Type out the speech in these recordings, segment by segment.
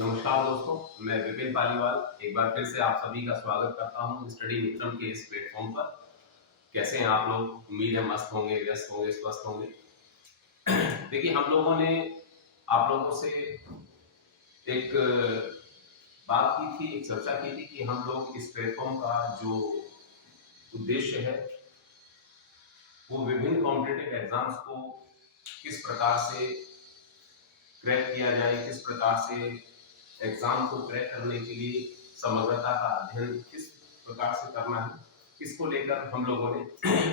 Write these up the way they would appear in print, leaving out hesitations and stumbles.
नमस्कार दोस्तों, मैं विपिन पालीवाल एक बार फिर से आप सभी का स्वागत करता हूं स्टडी मित्रम के इस प्लेटफॉर्म पर। कैसे हैं आप लोग? उम्मीद है मस्त होंगे, व्यस्त होंगे, स्वस्थ होंगे। देखिए, हम लोगों ने आप लोगों से एक बात की थी, एक चर्चा की थी कि हम लोग इस प्लेटफॉर्म का जो उद्देश्य है वो विभिन्न कॉम्पिटिटिव एग्जाम्स को किस प्रकार से क्रैक किया जाए, किस प्रकार से एग्जाम को क्रैक करने के लिए समग्रता का अध्ययन किस प्रकार से करना है, इसको लेकर हम लोगों ने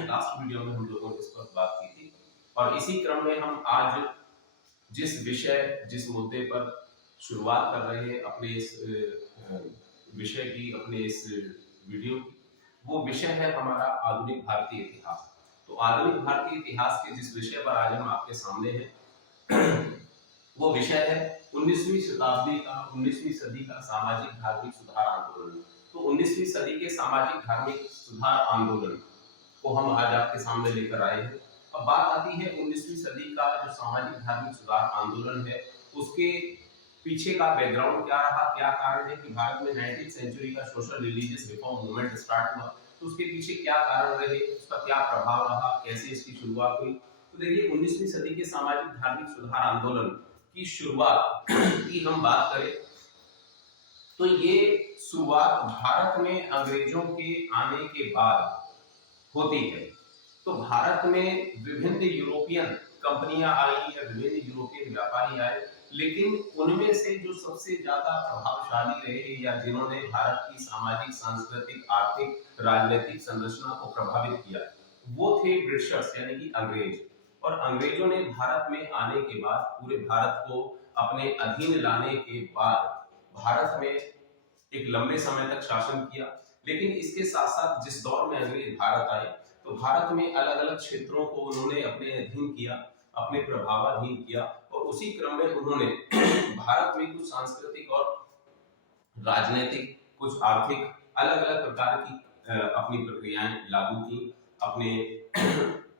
लास्ट वीडियो में हम लोगों ने इस पर बात की थी। और इसी क्रम में हम आज जिस मुद्दे पर शुरुआत कर रहे हैं अपने इस विषय की, अपने इस वीडियो की, वो विषय है हमारा आधुनिक भारतीय इतिहास। तो आधुनिक भारतीय इतिहास के जिस विषय पर आज हम आपके सामने हैं वो विषय है 19वीं सदी का सामाजिक धार्मिक सुधार आंदोलन। तो 19वीं सदी के सामाजिक धार्मिक सुधार आंदोलन को हम आज आपके सामने लेकर आए हैं। अब बात आती है 19वीं सदी का जो सामाजिक धार्मिक सुधार आंदोलन है उसके पीछे का बैकग्राउंड क्या रहा, क्या कारण है कि भारत में 19वीं सेंचुरी का social religious reform movement start हुआ। तो उसके पीछे क्या कारण रहे, उसका क्या प्रभाव रहा, कैसे इसकी शुरुआत हुई। तो देखिए, 19वीं सदी के सामाजिक धार्मिक सुधार आंदोलन की शुरुआत की हम बात करें तो ये शुरुआत भारत में अंग्रेजों के आने के बाद होती है। तो भारत में विभिन्न यूरोपियन कंपनियां आई या विभिन्न यूरोपियन व्यापारी आए, लेकिन उनमें से जो सबसे ज्यादा प्रभावशाली रहे या जिन्होंने भारत की सामाजिक, सांस्कृतिक, आर्थिक, राजनीतिक संरचना को प्रभावित किया वो थे ब्रिटिशर्स यानी कि अंग्रेज। और अंग्रेजों ने भारत में आने के बाद, पूरे भारत को अपने अधीन लाने के बाद भारत में एक लंबे समय तक शासन किया। लेकिन इसके साथ साथ जिस दौर में अंग्रेज भारत आए तो भारत में अलग अलग क्षेत्रों को उन्होंने अपने अधीन किया, अपने प्रभावाधीन किया। और उसी क्रम में उन्होंने भारत में कुछ सांस्कृतिक और राजनीतिक, कुछ आर्थिक अलग अलग प्रकार की अपनी प्रक्रियाएं लागू की, अपने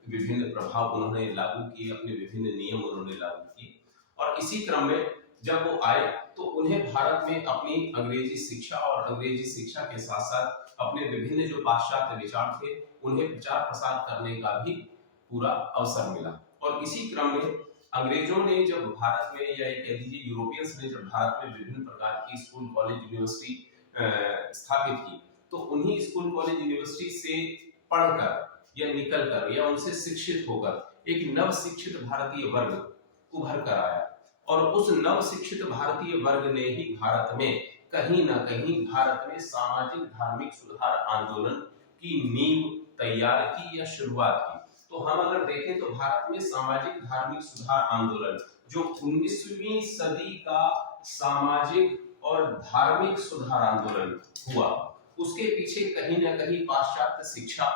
विभिन्न प्रभाव उन्होंने लागू किए, अपने विभिन्न नियम उन्होंने लागू किए। और इसी क्रम में जब वो आए तो उन्हें भारत में अपनी अंग्रेजी शिक्षा और अंग्रेजी शिक्षा के साथ साथ अपने विभिन्न जो पाश्चात्य विचार थे उन्हें प्रचार प्रसार करने का भी पूरा अवसर मिला। और इसी क्रम में अंग्रेजों ने जब भारत में, या कह लीजिए यूरोपियंस ने जब भारत में विभिन्न प्रकार की स्कूल, कॉलेज, यूनिवर्सिटी स्थापित की, तो उन्हीं स्कूल, कॉलेज, यूनिवर्सिटी से पढ़कर या निकलकर या उनसे शिक्षित होकर एक नव शिक्षित भारतीय वर्ग उभर कर आया। और उस नव शिक्षित भारतीय वर्ग ने ही भारत में कहीं ना कहीं भारत में सामाजिक धार्मिक सुधार आंदोलन की नींव तैयार की या शुरुआत की। तो हम अगर देखें तो भारत में सामाजिक धार्मिक सुधार आंदोलन जो 19वीं सदी का सामाजिक और धार्मिक सुधार आंदोलन हुआ, उसके पीछे कहीं ना कहीं पाश्चात्य शिक्षा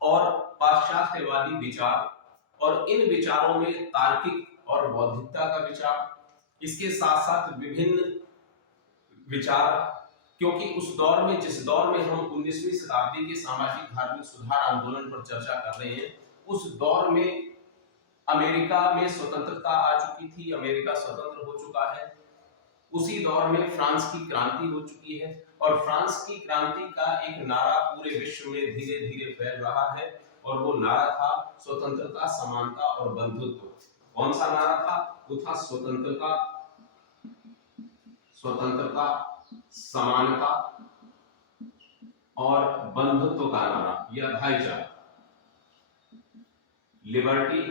और पाश्चात्यवादी विचार और इन विचारों में तार्किक और बौद्धिकता का विचार, इसके साथ साथ विभिन्न विचार, क्योंकि उस दौर में, जिस दौर में हम 19वीं शताब्दी के सामाजिक धार्मिक सुधार आंदोलन पर चर्चा कर रहे हैं, उस दौर में अमेरिका में स्वतंत्रता आ चुकी थी, अमेरिका स्वतंत्र हो चुका है। उसी दौर में फ्रांस की क्रांति हो चुकी है और फ्रांस की क्रांति का एक नारा पूरे विश्व में धीरे धीरे फैल रहा है और वो नारा था स्वतंत्रता, समानता और बंधुत्व। कौन सा नारा था? वो था स्वतंत्रता, समानता और बंधुत्व का नारा या भाईचारा, लिबर्टी,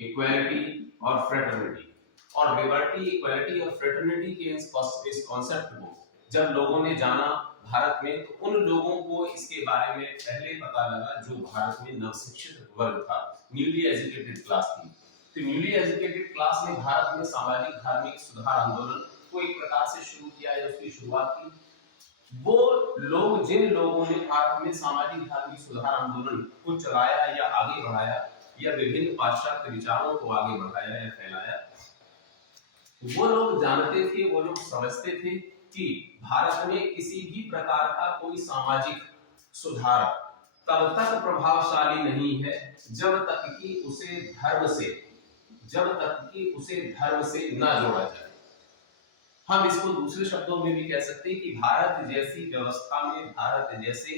इक्वालिटी और फ्रेटर्निटी। और लिबर्टी, इक्वालिटी और फ्रेटर्निटी के इस कॉन्सेप्ट को जब लोगों ने जाना भारत में, तो उन लोगों को इसके बारे में पहले पता लगा जो भारत में नवशिक्षित वर्ग था, न्यूली एजुकेटेड क्लास थी। तो न्यूली एजुकेटेड क्लास ने भारत में सामाजिक धार्मिक सुधार आंदोलन को एक प्रकार से शुरू किया या उसकी शुरुआत की। वो लोग, जिन लोगों ने भारत में सामाजिक धार्मिक सुधार आंदोलन को चलाया या आगे बढ़ाया या विभिन्न पाश्चात्य विचारों को आगे बढ़ाया या फैलाया, वो लोग जानते थे, वो लोग समझते थे कि भारत में किसी भी प्रकार का कोई सामाजिक सुधार तब तक प्रभावशाली नहीं है जब तक कि उसे धर्म से न जोड़ा जाए। हम इसको दूसरे शब्दों में भी कह सकते हैं कि भारत जैसी व्यवस्था में, भारत जैसे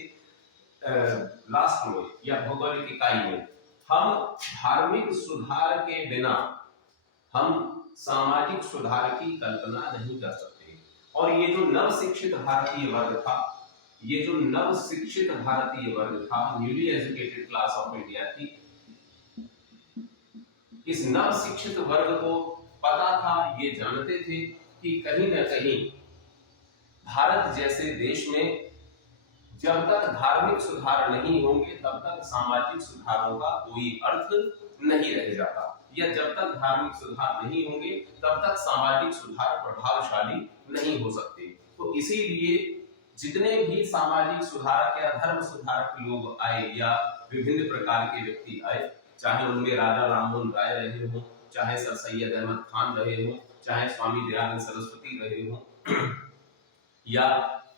राष्ट्र में या भौगोलिक इकाई में हम धार्मिक सुधार के बिना हम सामाजिक सुधार की कल्पना नहीं कर सकते। और ये जो नव शिक्षित भारतीय वर्ग था, ये जो नव शिक्षित भारतीय वर्ग था, newly educated class of India थी, इस नव शिक्षित वर्ग को पता था, ये जानते थे कि कहीं ना कहीं भारत जैसे देश में जब तक धार्मिक सुधार नहीं होंगे तब तक सामाजिक सुधारों का कोई अर्थ नहीं रह जाता, या जब तक धार्मिक सुधार नहीं होंगे तब तक सामाजिक सुधार प्रभावशाली नहीं हो सकते। तो इसीलिए जितने भी सामाजिक सुधारक या धर्म सुधारक लोग आए या विभिन्न प्रकार के व्यक्ति आए, चाहे उनमें राजा राममोहन राय रहे हों, चाहे सर सैयद अहमद खान रहे हों, चाहे स्वामी दयानंद सरस्वती रहे हों या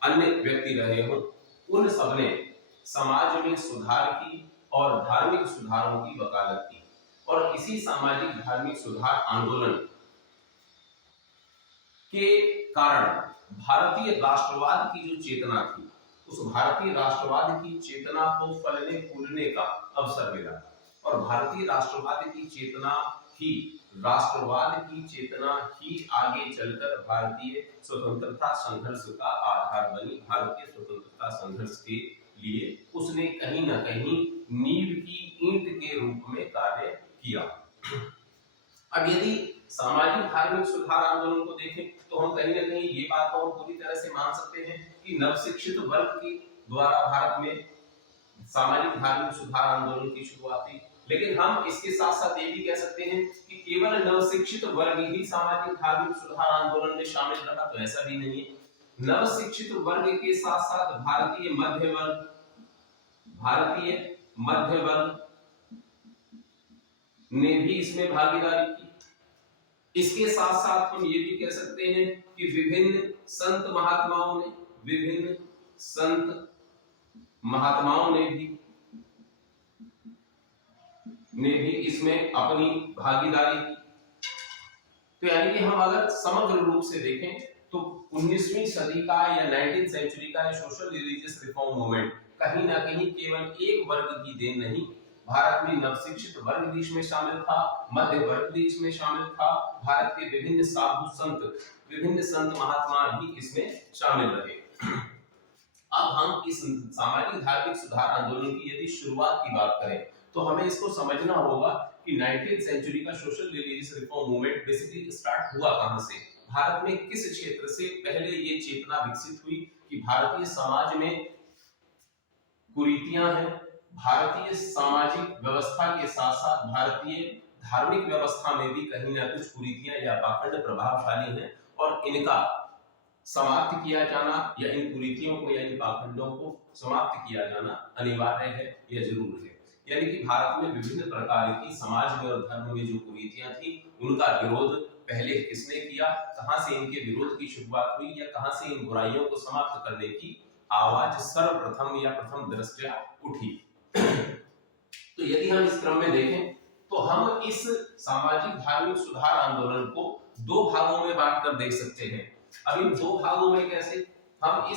अन्य व्यक्ति रहे हों, उन सबने समाज में सुधार की और धार्मिक सुधारों की वकालत की। और इसी सामाजिक धार्मिक सुधार आंदोलन के कारण भारतीय राष्ट्रवाद की जो चेतना थी, उस भारतीय राष्ट्रवाद की चेतना को फलने फूलने का अवसर मिला। और भारतीय राष्ट्रवाद की चेतना ही, राष्ट्रवाद की चेतना ही आगे चलकर भारतीय स्वतंत्रता संघर्ष का आधार बनी। भारतीय स्वतंत्रता संघर्ष के लिए उसने कहीं ना कहीं नींव की ईंट के रूप में कार्य किया। अब यदि सामाजिक धार्मिक सुधार आंदोलन को देखें तो हम कहीं ना कहीं ये बात और पूरी तरह से मान सकते हैं कि नवशिक्षित वर्ग के द्वारा भारत में सामाजिक धार्मिक सुधार आंदोलन की शुरुआत हुई। लेकिन हम इसके साथ साथ ये भी कह सकते हैं कि केवल नवशिक्षित वर्ग ही सामाजिक धार्मिक सुधार आंदोलन में शामिल रहा, तो ऐसा भी नहीं है। नवशिक्षित वर्ग के साथ साथ भारतीय मध्य वर्ग ने भी इसमें भागीदारी की। इसके साथ साथ हम ये भी कह सकते हैं कि विभिन्न संत महात्माओं ने भी इसमें अपनी भागीदारी की। तो यानी कि हम अगर समग्र रूप से देखें तो 19वीं सदी का या 19th सेंचुरी का सोशल रिलीजियस रिफॉर्म मूवमेंट कहीं ना कहीं केवल एक वर्ग की देन नहीं, भारत में नवशिक्षित वर्ग भी इसमें शामिल था, मध्य वर्ग भी इसमें शामिल था, भारत के विभिन्न साधु संत, विभिन्न संत महात्मा भी इसमें शामिल रहे। अब हम इस सामाजिक धार्मिक सुधार आंदोलन की यदि शुरुआत की बात करें तो हमें इसको समझना होगा कि 19th सेंचुरी का social religious reform movement basically start हुआ कहां से, भारत में किस क्षेत्र से पहले ये चेतना विकसित हुई कि भारतीय समाज में कुरीतियां हैं, भारतीय सामाजिक व्यवस्था के साथ साथ भारतीय धार्मिक व्यवस्था में भी कहीं ना कुछ कुरीतियां या पाखंड प्रभावशाली हैं, और इनका समाप्त किया जाना या इन कुरीतियों को या इन पाखंडों को समाप्त किया जाना अनिवार्य है या जरूर है। यानी कि भारत में विभिन्न प्रकार की समाज में और धर्म में जो कुरीतियां थी उनका विरोध पहले किसने किया, कहां से इनके विरोध की शुरुआत हुई या कहां से इन बुराइयों को समाप्त करने की आवाज सर्वप्रथम या प्रथम दृष्टया उठी। तो यदि हम इस क्रम में देखें तो हम इस सामाजिक धार्मिक सुधार आंदोलन को दो भागों में बांटकर देख सकते हैं। अब इन दो भागों में कैसे, हम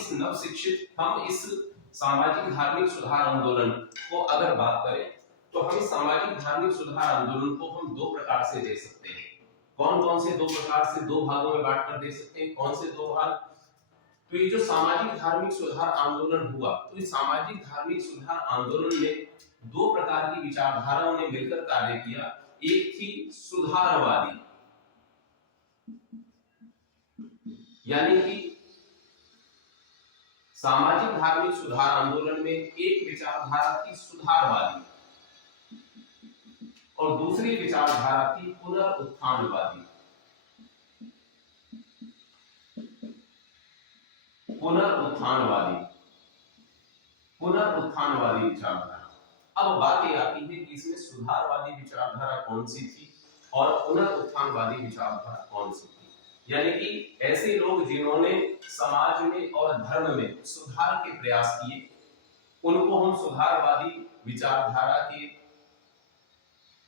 इस सामाजिक धार्मिक सुधार आंदोलन को अगर बात करें तो हम इस सामाजिक धार्मिक सुधार आंदोलन को हम दो प्रकार से देख सकते हैं। कौन कौन से दो प्रकार से, दो भागों में बांटकर देख सकते हैं। कौन से दो भाग, तो ये जो सामाजिक धार्मिक सुधार आंदोलन हुआ, तो इस सामाजिक धार्मिक सुधार आंदोलन में दो प्रकार की विचारधाराओं ने मिलकर कार्य किया। एक थी सुधारवादी, यानी कि सामाजिक धार्मिक सुधार आंदोलन में एक विचारधारा थी सुधारवादी और दूसरी विचारधारा थी पुनरुत्थानवादी। पुनरुत्थानवादी विचारधारा। अब बात यह आती है कि इसमें सुधारवादी विचारधारा कौन सी थी और पुनरुत्थानवादी विचारधारा कौन सी थी। यानी कि ऐसे लोग जिन्होंने समाज में और धर्म में सुधार के प्रयास किए, उनको हम सुधारवादी विचारधारा के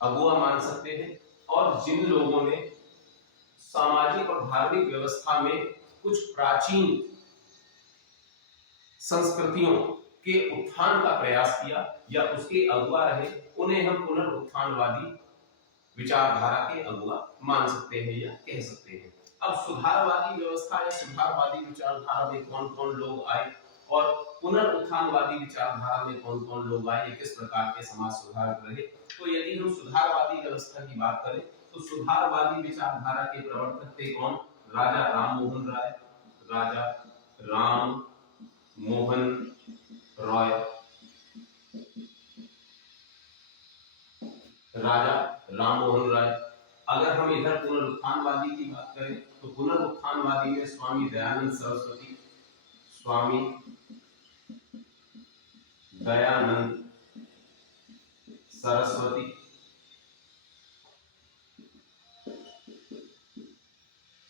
अगुआ मान सकते हैं। और जिन लोगों ने सामाजिक और धार्मिक व्यवस्था में कुछ प्राचीन संस्कृतियों के उत्थान का प्रयास किया या उसके अगुवा रहे, उन्हें हम पुनरुत्थानवादी विचारधारा के अगुवा मान सकते हैं या कह सकते हैं। अब सुधारवादी व्यवस्था या सुधारवादी विचारधारा में कौन कौन लोग आए और पुनरुत्थानवादी विचारधारा में कौन कौन लोग आए, किस प्रकार के समाज सुधारक रहे। तो यदि हम सुधारवादी व्यवस्था की बात करें तो सुधारवादी विचारधारा के प्रवर्तक थे कौन? राजा राम मोहन राय। राजा राम मोहन रॉय। राजा राम मोहन राय। अगर हम इधर पुनरुत्थानवादी की बात करें तो पुनरुत्थानवादी में स्वामी दयानंद सरस्वती, स्वामी दयानंद सरस्वती,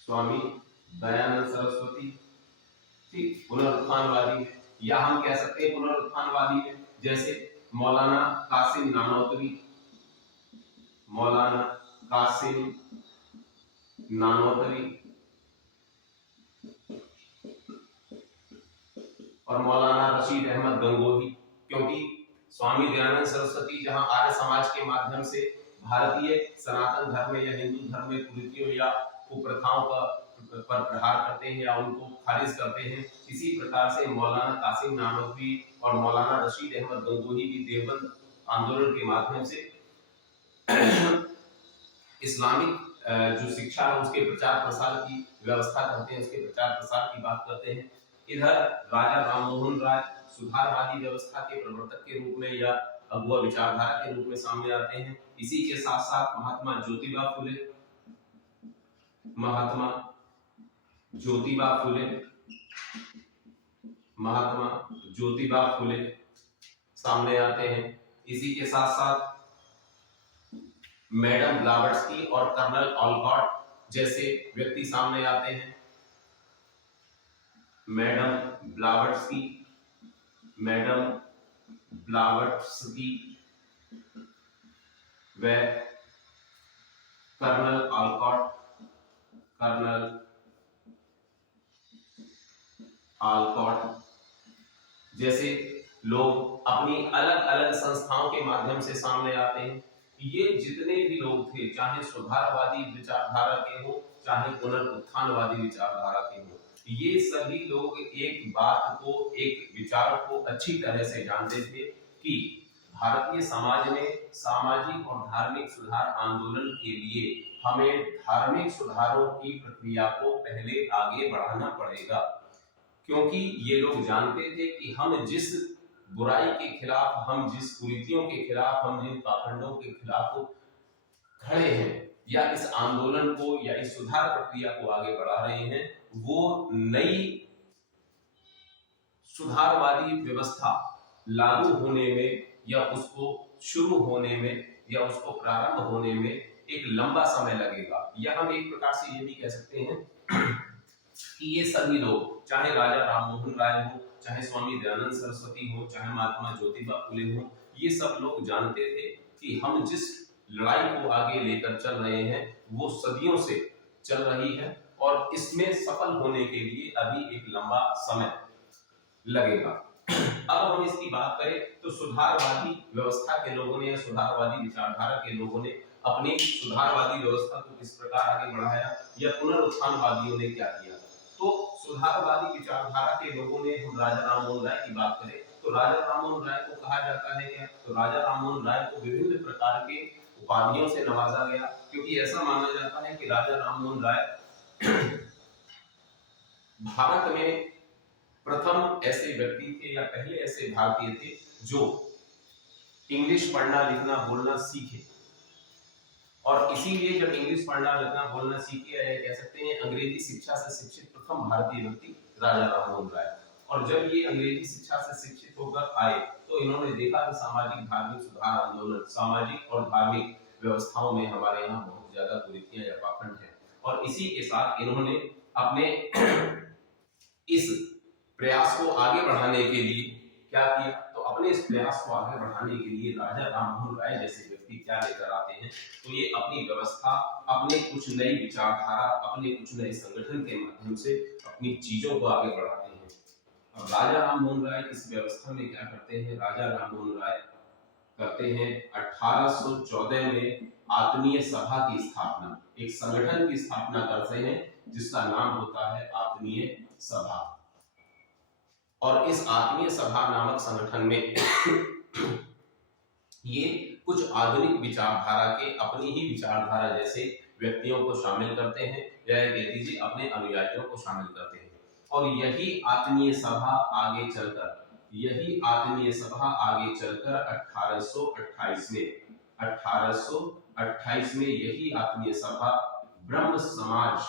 स्वामी दयानंद सरस्वती, ठीक, पुनरुत्थानवादी। या हम कह सकते हैं पुनरुत्थानवादी में जैसे मौलाना कासिम नानोतवी, मौलाना कासिम नानोतवी और मौलाना रशीद अहमद गंगोही। क्योंकि स्वामी दयानंद सरस्वती जहां आर्य समाज के माध्यम से भारतीय सनातन धर्म या हिंदू धर्म में कुरीतियों या कुप्रथाओं पर प्रहार करते हैं या उनको खारिज करते हैं, इसी प्रकार से मौलाना कासिम नानोतवी और मौलाना रशीद अहमद गंगोही भी देवबंद आंदोलन के माध्यम से इस्लामिक जो शिक्षा है उसके प्रचार प्रसार की व्यवस्था करते हैं, उसके प्रचार प्रसार की बात करते हैं। इधर राजा राममोहन राय सुधारवादी व्यवस्था के प्रवर्तक के रूप में या अगुवा विचारधारा के रूप में सामने आते हैं। इसी के साथ साथ महात्मा ज्योतिबा फुले, महात्मा ज्योतिबा फुले, महात्मा ज्योतिबा फुले सामने आते हैं। इसी के साथ साथ मैडम ब्लावत्स्की और कर्नल ऑलकॉट जैसे व्यक्ति सामने आते हैं। मैडम ब्लावत्स्की, मैडम ब्लावत्स्की व कर्नल ऑलकॉट, कर्नल ऑलकॉट जैसे लोग अपनी अलग अलग संस्थाओं के माध्यम से सामने आते हैं। ये जितने भी लोग थे, चाहे सुधारवादी विचारधारा के हो चाहे पुनरुत्थानवादी विचारधारा के हो, ये सभी लोग एक बात को, एक विचार को अच्छी तरह से जानते थे कि भारतीय समाज में सामाजिक और धार्मिक सुधार आंदोलन के लिए हमें धार्मिक सुधारों की प्रक्रिया को पहले आगे बढ़ाना पड़ेगा। क्योंकि ये लोग जानते थे कि हम जिस बुराई के खिलाफ, हम जिस कुरीतियों के खिलाफ, हम जिन पाखंडों के खिलाफ खड़े हैं या इस आंदोलन को या इस सुधार प्रक्रिया को आगे बढ़ा रहे हैं, वो नई सुधारवादी व्यवस्था लागू होने में या उसको शुरू होने में या उसको प्रारंभ होने में एक लंबा समय लगेगा। या हम एक प्रकार से ये भी कह सकते हैं कि ये सभी लोग, चाहे राजा राममोहन राय हो, चाहे स्वामी दयानंद सरस्वती हो, चाहे महात्मा ज्योतिबा फुले हो, ये सब लोग जानते थे कि हम जिस लड़ाई को आगे लेकर चल रहे हैं वो सदियों से चल रही है और इसमें सफल होने के लिए अभी एक लंबा समय लगेगा। अब हम इसकी बात करें तो सुधारवादी व्यवस्था के लोगों ने या सुधारवादी विचारधारा के लोगों ने अपनी सुधारवादी व्यवस्था को किस प्रकार आगे बढ़ाया या पुनरुत्थानवादियों ने क्या किया। तो सुधारवादी विचारधारा के लोगों ने, हम राजा राममोहन राय की बात करें तो राजा राममोहन राय को कहा जाता है क्या, तो राजा राममोहन राय को विभिन्न प्रकार के उपाधियों से नवाजा गया, क्योंकि ऐसा माना जाता है कि राजा राममोहन राय भारत में प्रथम ऐसे व्यक्ति थे या पहले ऐसे भारतीय थे जो इंग्लिश पढ़ना लिखना बोलना सीखे। और इसीलिए जब इंग्लिश पढ़ना लिखना बोलना सीखे, या कह सकते हैं अंग्रेजी शिक्षा से शिक्षित प्रथम भारतीय व्यक्ति राजा राममोहन राय। और जब ये अंग्रेजी शिक्षा से शिक्षित होकर आए तो इन्होंने देखा कि सामाजिक धार्मिक सुधार आंदोलन, सामाजिक और धार्मिक व्यवस्थाओं में हमारे यहाँ बहुत ज्यादा कुरीतियां या पाखंड है। और इसी के साथ इन्होंने अपने इस प्रयास को आगे बढ़ाने के लिए क्या किया, तो अपने इस प्रयास को आगे बढ़ाने के लिए राजा राममोहन राय जैसे व्यक्ति क्या लेकर आते हैं, तो ये अपनी व्यवस्था, अपने कुछ नई विचारधारा, अपने कुछ नए संगठन के माध्यम से अपनी चीजों को आगे बढ़ाते हैं। अब राजा राममोहन राय इस व्यवस्था में क्या करते हैं? राजा राममोहन राय करते हैं 1814 में आत्मीय सभा की स्थापना, एक संगठन की स्थापना करते हैं जिसका नाम होता है आत्मीय सभा। और इस आत्मीय सभा नामक संगठन में ये कुछ आधुनिक विचारधारा के, अपनी ही विचारधारा जैसे व्यक्तियों को शामिल करते हैं, या कह दीजिए अपने अनुयायियों को शामिल करते हैं। और यही आत्मीय सभा आगे चलकर 1828 में यही आत्मीय सभा ब्रह्म समाज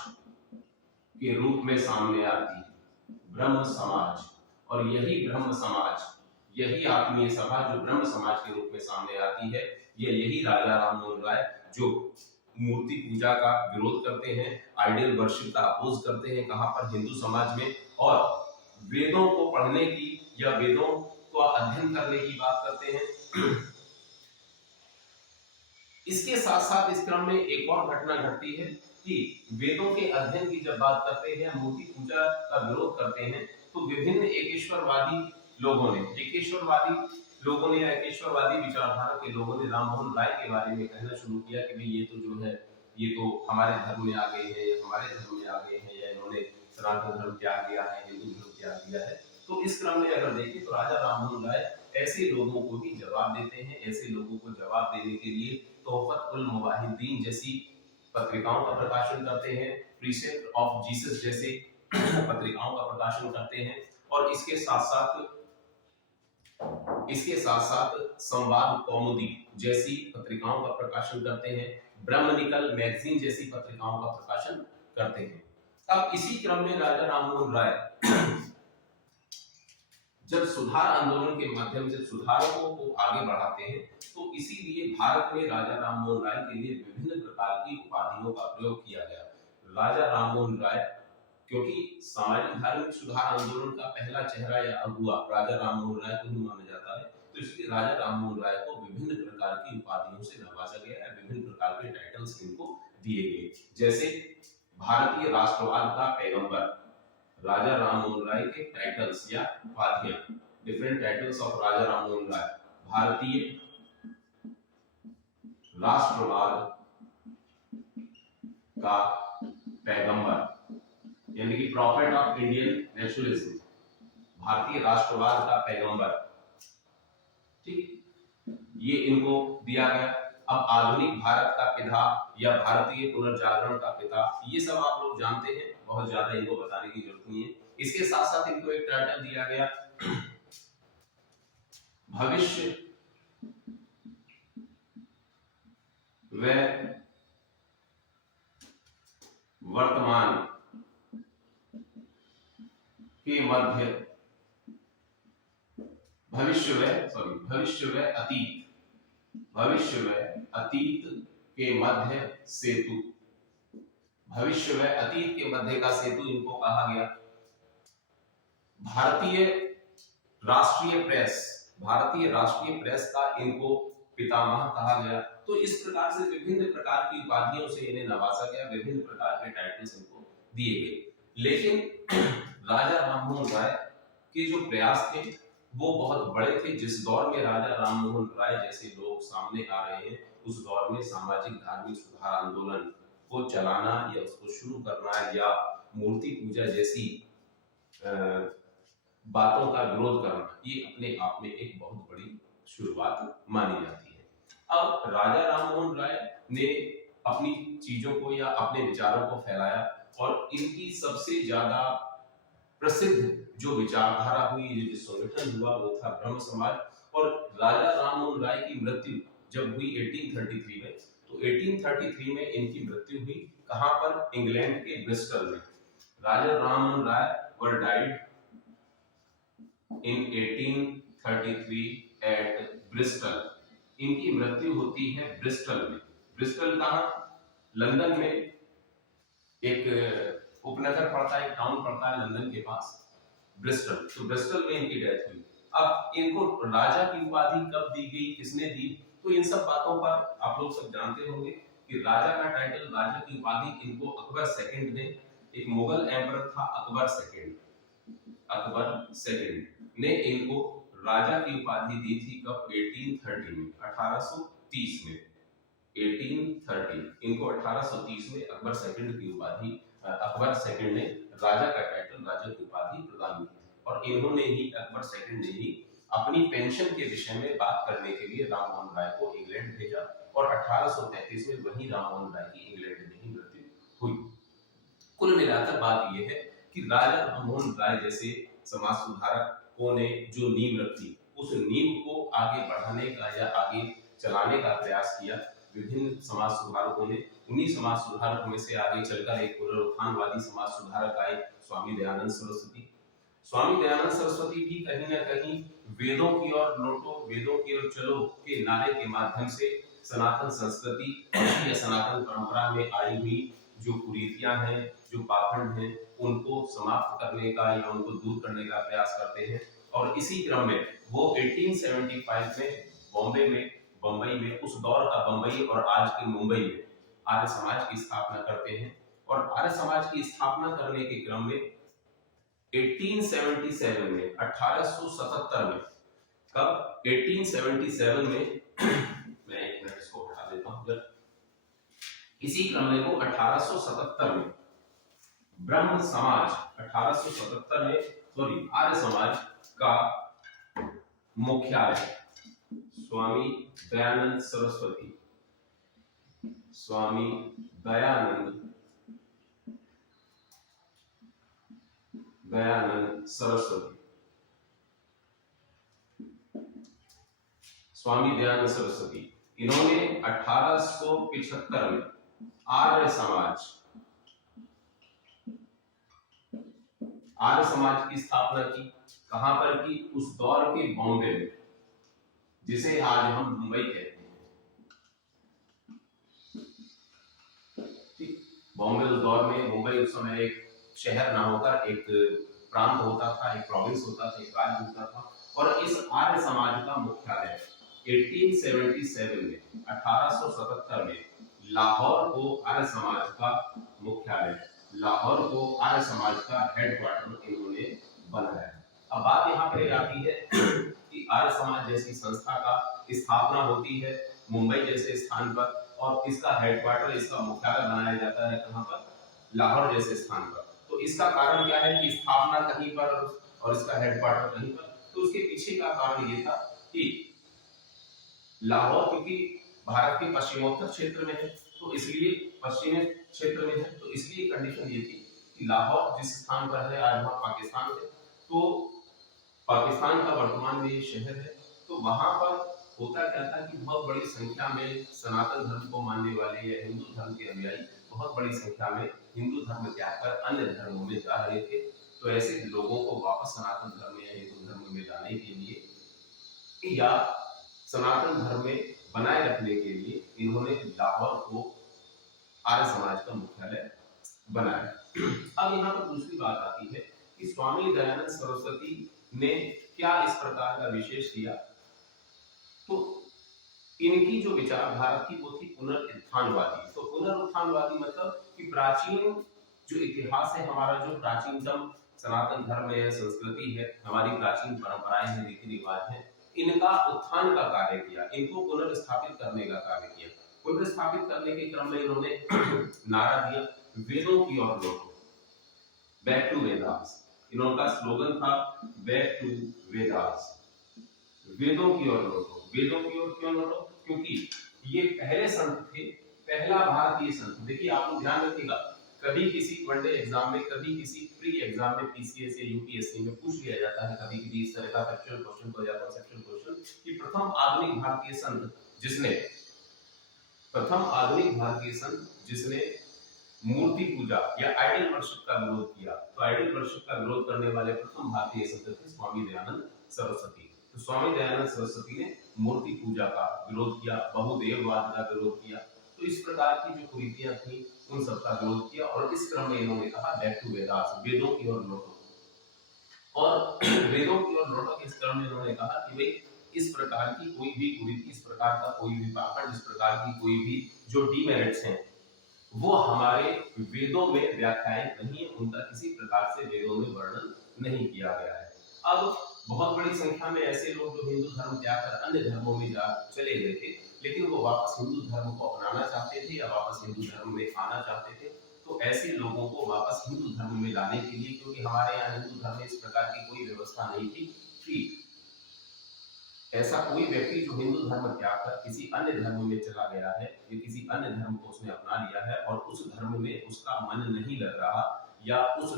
के रूप में सामने आती है। ब्रह्म समाज, और यही ब्रह्म समाज, यही आत्मीय सभा जो ब्रह्म समाज के रूप में सामने आती है, यही राजा राममोहन राय जो मूर्ति पूजा का विरोध करते हैं, आइडियल वर्शिप का अपोज करते हैं, कहां पर? हिंदू समाज में। और वेदों को पढ़ने की या वेदों को अध्ययन करने की बात करते हैं। इसके साथ साथ इस क्रम में एक और घटना घटती है कि वेदों के अध्ययन की जब बात करते हैं, मूर्ति पूजा का विरोध करते हैं, तो विभिन्न एकेश्वरवादी लोगों ने या एकेश्वरवादी विचारधारा के लोगों ने राममोहन राय के बारे में कहना शुरू किया कि भाई ये तो जो है, ये तो हमारे धर्म में आ गए हैं, या इन्होंने सनातन धर्म त्याग दिया है, हिंदू धर्म त्याग दिया है। तो इस क्रम में अगर देखें तो राजा राममोहन राय ऐसे लोगों को भी जवाब देते हैं। ऐसे लोगों को जवाब देने के लिए तोहफत उल मुवाहिदीन जैसी पत्रिकाओं का प्रकाशन करते हैं, प्रीसेप्ट ऑफ जीसस जैसे पत्रिकाओं का प्रकाशन करते हैं, और इसके साथ साथ संवाद कौमुदी जैसी पत्रिकाओं का प्रकाशन करते हैं, ब्रह्मनिकल मैगजीन जैसी पत्रिकाओं का प्रकाशन करते हैं। अब इसी क्रम में राजा राममोहन राय जब सुधार आंदोलन के माध्यम से सुधारों को आगे बढ़ाते हैं, तो इसीलिए भारत में राजा राममोहन राय के लिए विभिन्न प्रकार की उपाधियों का प्रयोग किया गया। राजा राममोहन राय, क्योंकि सामाजिक धार्मिक सुधार आंदोलन का पहला चेहरा या अगुआ राजा राममोहन राय को ही माना जाता है, तो इसलिए राजा राममोहन राय को विभिन्न प्रकार की उपाधियों से नवाजा गया है, विभिन्न प्रकार के टाइटल्स इनको दिए गए। जैसे भारतीय राष्ट्रवाद का पैगंबर, राजा राममोहन राय के टाइटल्स या उपाधियां, different titles of Raja Rammohan Roy. भारतीय राष्ट्रवाद का पैगंबर, यानी कि प्रॉफिट ऑफ इंडियन नेशनलिज्म, भारतीय राष्ट्रवाद का पैगंबर, ठीक, ये इनको दिया गया। अब आधुनिक भारत का पिता या भारतीय पुनर्जागरण का पिता, ये सब आप लोग जानते हैं, बहुत ज्यादा इनको बताने की जरूरत नहीं है। इसके साथ साथ इनको एक टाइटल दिया गया भविष्य व वर्तमान के मध्य, भविष्य व अतीत के मध्य सेतु, भविष्य व अतीत के मध्य का सेतु इनको कहा गया। भारतीय राष्ट्रीय प्रेस का इनको पितामह कहा गया। तो इस प्रकार से विभिन्न प्रकार की उपाधियों से इन्हें नवाजा गया, विभिन्न प्रकार के टाइटल्स इनको दिए गए। लेकिन राजा राममोहन राय के जो प्रयास थे वो बहुत बड़े थे। जिस दौर में राजा राममोहन राय जैसे लोग सामने आ रहे हैं, उस दौर में सामाजिक धार्मिक सुधार आंदोलन को चलाना या उसको शुरू करना या मूर्ति पूजा जैसी बातों का विरोध करना, ये अपने आप में एक बहुत बड़ी शुरुआत मानी जाती है। अब राजा राममोहन राय ने अपनी चीजों को या अपने विचारों को फैलाया, और इनकी सबसे ज्यादा प्रसिद्ध जो विचारधारा हुई, जो संगठन हुआ, वो था ब्रह्म समाज। और राजा राममोहन राय की मृत्यु जब हुई 1833 में, तो 1833 में इनकी मृत्यु हुई कहां पर? इंग्लैंड के ब्रिस्टल में। राजा राममोहन राय वर डाइड इन 1833 एट ब्रिस्टल। इनकी मृत्यु होती है ब्रिस्टल में। ब्रिस्टल कहां? लंदन में एक उपनगर पड़ता है, एक टाउन पड़ता है लंदन के पास, ब्रिस्टल। तो ब्रिस्टल में इनकी डेथ हुई। अब इनको राजा की उपाधि कब दी गई, किसने दी, तो इन सब बातों पर आप लोग सब जानते होंगे कि राजा का टाइटल, राजा की उपाधि इनको अकबर सेकंड ने, एक मुगल एम्परर था अकबर सेकंड, अकबर सेकंड ने इनको राजा की उपाधि दी थी कब, 1830 में, 1830 में, 1830 इनको 1830 में अकबर सेकंड की उपाधि, अकबर सेकंड ने राजा का टाइटल, राजा की उपाधि प्रदान की। और इन्होंने ही, अकबर सेकंड ने ही अपनी पेंशन के विषय में बात करने के लिए राममोहन राय को इंग्लैंड भेजा और 1833 में वही राममोहन राय की इंग्लैंड में ही मृत्यु हुई। कुल मिलाकर बात यह है कि राजा राममोहन राय जैसे समाज सुधारकों ने जो नींव रखी, उस नींव को आगे बढ़ाने का या आगे चलाने का प्रयास किया विभिन्न समाज सुधारकों ने। उन्हीं समाज सुधारकों में से आगे चलकर एक पुनरुत्थानवादी समाज सुधारक आए, स्वामी दयानंद सरस्वती। स्वामी दयानंद सरस्वती भी कहीं ना कहीं वेदों की ओर लौटो, वेदों की ओर चलो के नारे के माध्यम से सनातन संस्कृति या सनातन परंपरा में आई हुई जो कुरीतियां हैं, जो पाखंड हैं, उनको समाप्त करने का या उनको दूर करने का प्रयास करते हैं। और इसी क्रम में वो 1875 में बम्बई में उस दौर का बम्बई और आज के मुंबई में आर्य समाज की स्थापना करते हैं। और आर्य समाज की स्थापना करने के क्रम में 1877 में, 1877 में, कब, 1877 में मैं एक मिनट इसको हटा देता हूं, इसी क्रम में वो 1877 में ब्रह्म समाज, 1877 में सॉरी आर्य समाज का मुख्यालय स्वामी दयानंद सरस्वती, स्वामी दयानंद सरस्वती, स्वामी दयानंद सरस्वती, इन्होंने 1875 में आर्य समाज की स्थापना की। कहां पर की, उस दौर के बॉम्बे में, जिसे आज हम मुंबई कहते हैं। ठीक, बॉम्बे उस दौर में, मुंबई उस समय एक शहर ना होकर एक प्रांत होता था, एक प्रोविंस होता था, एक राज्य होता था। और इस आर्य समाज का मुख्यालय 1877 में, 1877 में लाहौर को आर्य समाज का मुख्यालय, लाहौर को आर्य समाज का हेडक्वार्टर इन्होंने बनाया। अब बात यहाँ पे आती है कि आर्य समाज जैसी संस्था का स्थापना होती है मुंबई जैसे स्थान पर, और इसका हेडक्वार्टर, इसका मुख्यालय बनाया जाता है कहाँ पर, लाहौर जैसे स्थान पर। तो इसका कारण क्या है कि स्थापना कहीं पर और इसका हेडक्वार्टर कहीं पर। तो उसके पीछे का कारण ये था कि लाहौर क्योंकि भारत के पश्चिमोत्तर क्षेत्र में है, तो इसलिए पश्चिमी क्षेत्र में है, तो इसलिए कंडीशन ये थी कि लाहौर जिस स्थान पर है, आज वहाँ पाकिस्तान है, तो पाकिस्तान का वर्तमान में ये शहर है, तो वहां पर होता क्या था कि बहुत बड़ी संख्या में सनातन धर्म को मानने वाले या हिंदू धर्म के अनुयायी बहुत बड़ी संख्या में हिंदू धर्म त्याग कर अन्य धर्मों में जा रहे थे। तो ऐसे लोगों को वापस सनातन धर्म या हिंदू धर्म में जाने के लिए या सनातन धर्म में बनाए रखने के लिए इन्होंने लाहौर को आर्य समाज का मुख्यालय बनाया। अब यहाँ पर दूसरी बात आती है कि स्वामी दयानंद सरस्वती ने क्या इस प्रकार का विशेष किया। तो इनकी जो विचारधारा थी वो थी पुनरुत्थानवादी। तो पुनरुत्थानवादी मतलब कि प्राचीन जो इतिहास है हमारा, जो प्राचीनतम सनातन धर्म है, संस्कृति है, हमारी प्राचीन परंपराएं हैं, रीति रिवाज है, इनका उत्थान का कार्य किया, इनको पुनर्स्थापित करने का कार्य किया। पुनर्स्थापित करने के क्रम में इन्होंने नारा दिया, वेदों की ओर लौटो, बैक टू वेदास। इनका स्लोगन था बैक टू वेदास, वेदों की ओर लौटो। वेदों की ओर क्यों लौटो? क्योंकि ये पहले संत थे, पहला भारतीय संत। देखिए आप लोग ध्यान रखिएगा, कभी किसी वनडे एग्जाम में, कभी किसी प्री एग्जाम में, पीसीएस या यूपीएससी में पूछ लिया जाता है कभी कभी इस तरह का फैक्चुअल क्वेश्चन को या कॉन्सेप्चुअल क्वेश्चन कि प्रथम आधुनिक भारतीय संत जिसने मूर्ति पूजा या आइडल वर्शिप का विरोध किया। तो आइडल वर्शिप का विरोध करने वाले प्रथम भारतीय संत थे स्वामी दयानंद सरस्वती। तो स्वामी दयानंद सरस्वती ने मूर्ति पूजा का विरोध किया, बहुदेववाद का विरोध किया। तो इस प्रकार की जो कुरीतियां थी उन सब का विरोध किया और इस क्रम में इन्होंने कहा बैक टू वेदास, वेदों की ओर लौटो। और वेदों की और लौटो के इस क्रम में उन्होंने कहा कि भाई इस प्रकार की कोई भी कुरीति, इस प्रकार का कोई भी पाखंड, इस प्रकार की कोई भी जो डीमेरिट्स हैं वो हमारे वेदों में व्याख्यायित नहीं है, उनका किसी प्रकार से वेदों में वर्णन नहीं किया गया है। अब बहुत बड़ी संख्या में ऐसे लोग जो हिंदू धर्म त्याग कर अन्य धर्मों में जा चले गए थे, लेकिन वो वापस हिंदू धर्म को अपनाना चाहते थे या वापस हिंदू धर्म में आना चाहते थे। तो ऐसे लोगों को वापस हिंदू धर्म में लाने के लिए, क्योंकि हमारे यहाँ हिंदू धर्म में इस प्रकार की कोई व्यवस्था नहीं थी कि ऐसा कोई व्यक्ति जो हिंदू धर्म त्याग कर किसी अन्य धर्म में चला गया है या किसी अन्य धर्म को उसने अपना लिया है और उस धर्म में उसका मन नहीं लग रहा या उस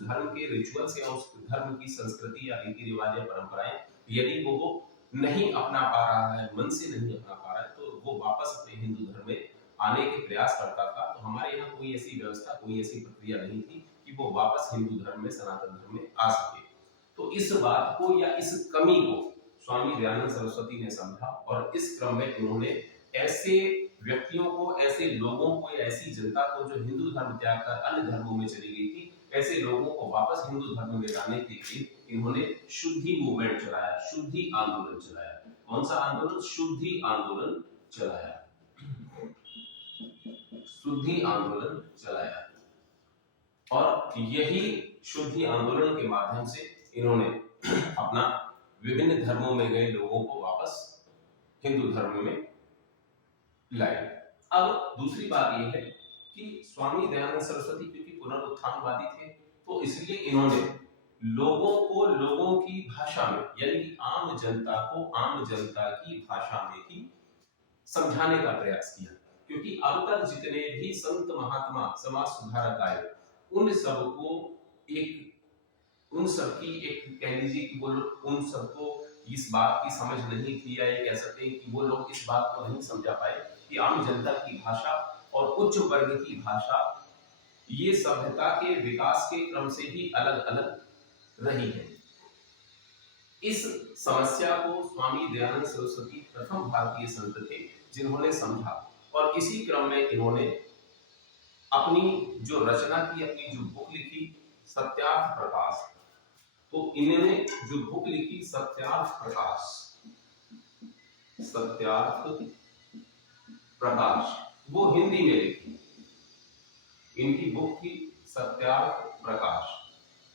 धर्म के रिचुअल्स या उस धर्म की संस्कृति या रीति रिवाज या परंपराएं यदि वो नहीं अपना पा रहा है, मन से नहीं अपना पा रहा है, तो वो वापस अपने हिंदू धर्म में आने के प्रयास करता था। तो हमारे यहाँ कोई ऐसी व्यवस्था, कोई ऐसी प्रक्रिया नहीं थी कि वो वापस हिंदू धर्म में, सनातन धर्म में आ सके। तो इस बात को या इस कमी को स्वामी दयानंद सरस्वती ने समझा और इस क्रम में उन्होंने ऐसे व्यक्तियों को, ऐसे लोगों को या ऐसी जनता को जो हिंदू धर्म त्याग कर अन्य धर्मों में चली गई थी, ऐसे लोगों को वापस हिंदू धर्म में लाने के लिए इन्होंने शुद्धि मूवमेंट चलाया, शुद्धि आंदोलन चलाया। कौन सा आंदोलन? शुद्धि आंदोलन चलाया, शुद्धि आंदोलन चलाया। और यही शुद्धि आंदोलन के माध्यम से इन्होंने अपना विभिन्न धर्मों में गए लोगों को वापस हिंदू धर्म में लाए। अब दूसरी बात यह है कि स्वामी दयानंद सरस्वती क्योंकि पुनरुत्थानवादी थे, तो इसलिए इन्होंने लोगों को लोगों की भाषा में, यानी कि आम जनता को आम जनता की भाषा में ही समझाने का प्रयास किया। क्योंकि अब तक जितने भी संत महात्मा समाज सुधारक आए, उन सबकी एक कह लीजिए कि वो लोग, उन सबको इस बात की समझ नहीं थी, या ये कह सकते हैं कि वो लोग इस बात को नहीं समझा पाए कि आम जनता की भाषा और उच्च वर्ग की भाषा ये सभ्यता के विकास के क्रम से ही अलग अलग रही है। इस समस्या को स्वामी दयानंद सरस्वती प्रथम भारतीय संत थे जिन्होंने समझा, और इसी क्रम में इन्होंने अपनी जो रचना की, अपनी जो बुक लिखी सत्यार्थ प्रकाश, तो इन्होंने जो बुक लिखी सत्यार्थ प्रकाश, सत्यार्थ प्रकाश, वो हिंदी में लिखी। इनकी बुक थी सत्यार्थ प्रकाश,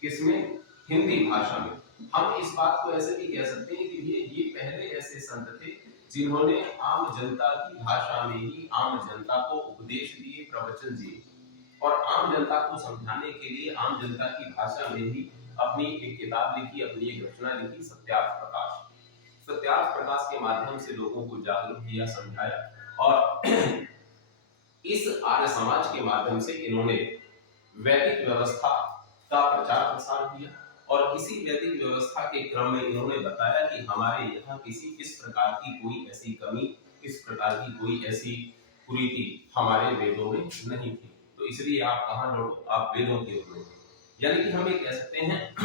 किसमें? हिंदी भाषा में। हम इस बात को ऐसे भी कह सकते हैं कि ये पहले ऐसे संत थे जिन्होंने आम जनता की भाषा में ही आम जनता को उपदेश दिए, प्रवचन दिए, और आम जनता को समझाने के लिए आम जनता की भाषा में ही अपनी एक किताब लिखी, अपनी एक रचना लिखी सत्यार्थ प्रकाश। सत्यार्थ प्रकाश के माध्यम से लोगों को जागरूक किया, समझाया, और इस आर्य समाज के माध्यम से इन्होंने वैदिक व्यवस्था का प्रचार प्रसार किया। और इसी वैदिक व्यवस्था के क्रम में इन्होंने बताया कि हमारे यहाँ इस प्रकार की कोई ऐसी कमी, इस प्रकार की कोई ऐसी कुरीति हमारे वेदों में नहीं थी। तो इसलिए आप कहाँ लौटो? आप वेदों की ओर लौटो। यानी कि हम ये कह सकते हैं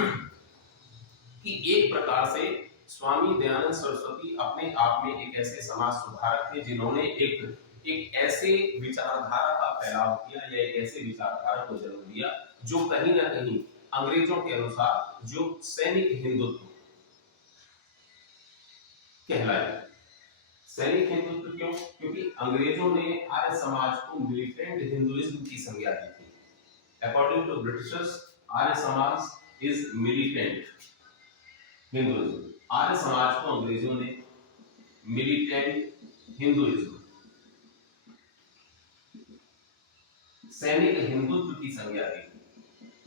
कि एक प्रकार से स्वामी दयानंद सरस्वती अपने आप में एक ऐसे समाज सुधारक थे जिन्होंने एक ऐसे विचारधारा का फैलाव किया या एक ऐसे विचारधारा को जन्म दिया जो कहीं ना कहीं अंग्रेजों के अनुसार जो सैनिक हिंदुत्व कहलाए। सैनिक हिंदुत्व क्यों? क्योंकि अंग्रेजों ने आर्य समाज को मिलिटेंट हिंदुइज्म की संज्ञा दी थी। According to Britishers, Arya Samaj is militant Hinduism. Arya Samaj को अंग्रेजों ने मिलिटेंट हिंदुइज्म, सैनिक हिंदुत्व की संज्ञा दी।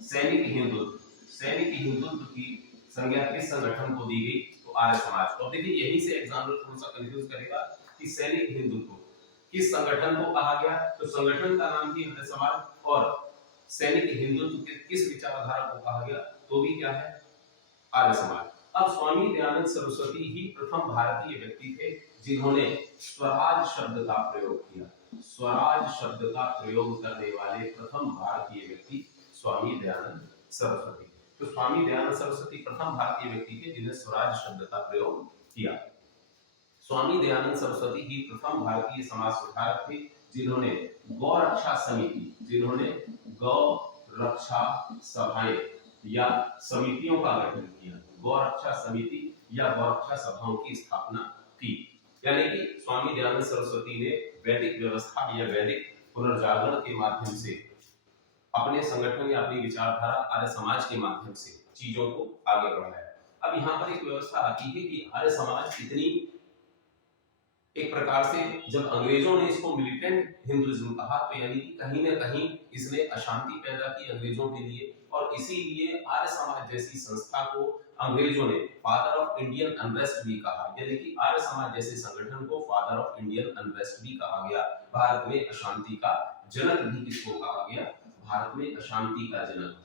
सैनिक हिंदुत्व की संज्ञा किस संगठन को दी गई? तो आर्य समाज को। देखिए यहीं से एग्जामिनर थोड़ा सा कंफ्यूज करेगा कि सैनिक हिंदुत्व किस संगठन को कहा गया, तो संगठन का नाम थी आर्य समाज, और सैनिक हिंदुत्व किस विचारधारा को कहा गया, तो भी क्या है? आर्य समाज। अब स्वामी दयानंद सरस्वती ही प्रथम भारतीय व्यक्ति थे जिन्होंने स्वराज शब्द का प्रयोग किया। स्वराज शब्द का प्रयोग करने वाले प्रथम भारतीय व्यक्ति स्वामी दयानंद सरस्वती। तो स्वामी दयानंद सरस्वती प्रथम भारतीय व्यक्ति थे जिन्हें स्वराज शब्द का प्रयोग किया। स्वामी दयानंद सरस्वती ही प्रथम भारतीय समाज सुधारक थे जिन्होंने गौ रक्षा समिति, जिन्होंने गौ रक्षा सभाएं या समितियों का गठन किया, गौरक्षा समिति या गौरक्षा सभाओं की स्थापना की। यानी कि स्वामी दयानंद सरस्वती ने वैदिक व्यवस्था या वैदिक पुनर्जागरण के माध्यम से अपने संगठन या अपनी विचारधारा आर्य समाज के माध्यम से चीजों को आगे बढ़ाया। अब यहाँ पर एक व्यवस्था आती है कि आर्य समाज इतनी, एक प्रकार से जब अंग्रेजों ने इसको मिलिटेंट हिंदुइज्म कहा तो यानी कि कहीं ना कहीं इसने अशांति पैदा की अंग्रेजों के लिए, और इसीलिए आर्य समाज जैसी संस्था को अंग्रेजों ने फादर ऑफ इंडियन अनरेस्ट भी कहा। यानी कि आर्य समाज जैसे संगठन को फादर ऑफ इंडियन अनरेस्ट भी कहा गया। भारत में अशांति का जनक भी किसको कहा गया? भारत में अशांति का जनक,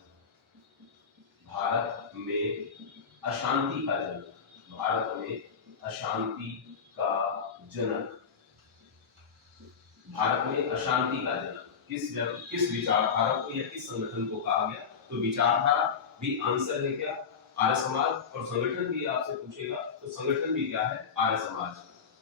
भारत में अशांति का जनक, भारत में अशांति का जनक, भारत में अशांति का जनक किस विचारधारा को या किस संगठन को कहा गया? तो विचारधारा भी आंसर है क्या? आर्य समाज। और संगठन भी आपसे पूछेगा तो संगठन भी क्या है? आर्य समाज।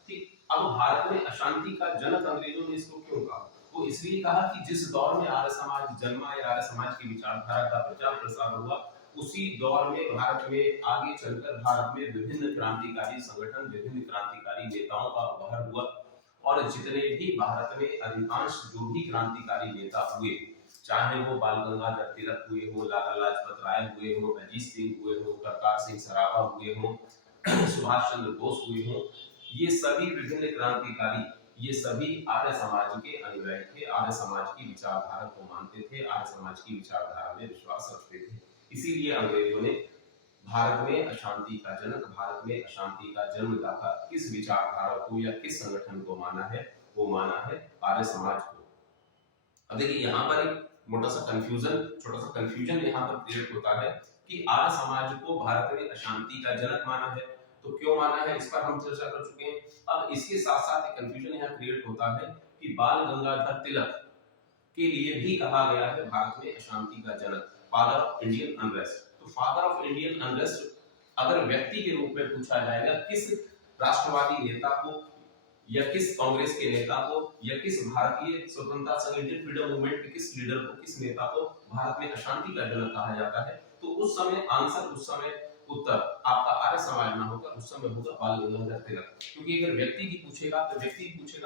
ठीक। अब भारत में अशांति का जनक अंग्रेजों ने इसको क्यों कहा? वो इसलिए कहा कि जिस दौर में आर्य समाज जन्मा या आर्य समाज की विचारधारा का प्रचार प्रसार हुआ, उसी दौर में भारत में आगे चलकर भारत में विभिन्न क्रांतिकारी संगठन, विभिन्न क्रांतिकारी नेताओं का उभर हुआ, और जितने भी भारत में अधिकांश जो भी क्रांतिकारी नेता हुए, चाहे वो बाल गंगाधर तिलक हुए हो, लाला लाजपत राय हुए हो, अजीत सिंह हुए हो, करतार सिंह सराभा हुए हो, सुभाष चंद्र बोस हुए हो, ये सभी विभिन्न क्रांतिकारी, ये सभी आर्य समाज के अनुयायी थे, आर्य समाज की विचारधारा को मानते थे, आर्य समाज की विचारधारा में विश्वास रखते थे। इसीलिए अंग्रेजों ने भारत में अशांति का जनक, भारत में अशांति का जन्मदाता किस विचारधारा को या किस संगठन को माना है? वो माना है आर्य समाज को। अब देखिए यहाँ पर एक छोटा सा कंफ्यूजन यहाँ पर क्रिएट होता है कि आर्य समाज को भारत में अशांति का जनक माना है, तो क्यों माना है? इस पर हम चर्चा कर चुके हैं। अब इसके साथ साथ एक कंफ्यूजन यहाँ क्रिएट होता है कि बाल गंगाधर तिलक के लिए भी कहा गया है भारत में अशांति का जनक, फादर ऑफ इंडियन अनरेस्ट। तो फादर ऑफ इंडियन अनरेस्ट अगर व्यक्ति के रूप में पूछा जाएगा, किस राष्ट्रवादी नेता को या किस कांग्रेस के नेता को या किस भारतीय स्वतंत्रता संघ इंडियन फ्रीडम मूवमेंट के किस लीडर को, किस नेता को भारत में अशांति का जनक कहा जाता है, तो उस समय आंसर, उस समय उत्तर आपका आर्य समाज ना होकर उस समय होगा बाल गंगाधर तिलक। क्योंकि अगर व्यक्ति की पूछेगा